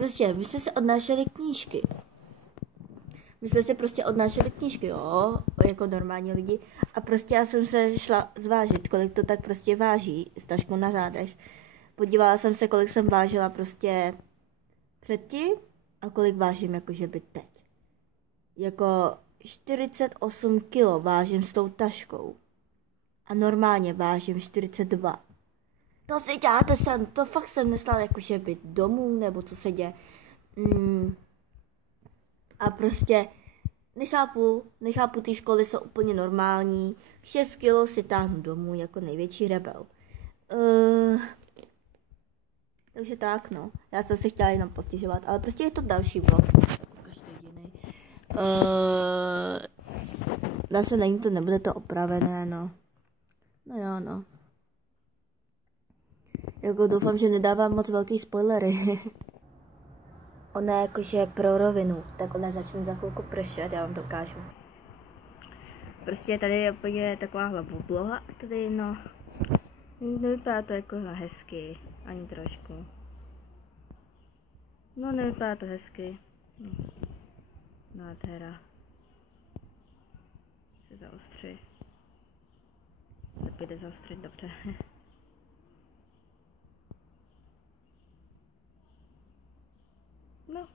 Prostě, my jsme se odnášeli knížky. My jsme se prostě odnášeli knížky, jo, jako normální lidi. A prostě já jsem se šla zvážit, kolik to tak prostě váží s taškou na zádech. Podívala jsem se, kolik jsem vážila prostě předtím a kolik vážím jakože by teď. Jako 48 kilo vážím s tou taškou. A normálně vážím 42. To si děláte stranu, to fakt jsem nesla jakože by domů, nebo co se děje. A prostě nechápu, ty školy jsou úplně normální. 6 kilo si táhnu domů jako největší rebel. Takže tak, no. Já jsem se chtěla jenom postěžovat, ale prostě je to další vlog, jako každý jiný. Zase není to, nebude to opravené, no. No jo, no. Jako doufám, že nedávám moc velký spoilery. Ona jakože pro rovinu, tak ona začne za chvilku pršet, já vám to ukážu. Prostě tady je úplně takováhle obloha a tady no, nevypadá to jako hezky, ani trošku. No nevypadá to hezky. No. Nádhera. Se zaostří. Tak jde zaostřit, dobře. No,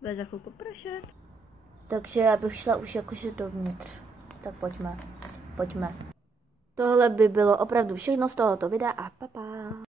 bude za chvilku pršet. Takže já bych šla už jakože dovnitř. Tak pojďme. Tohle by bylo opravdu všechno z tohoto videa a pa.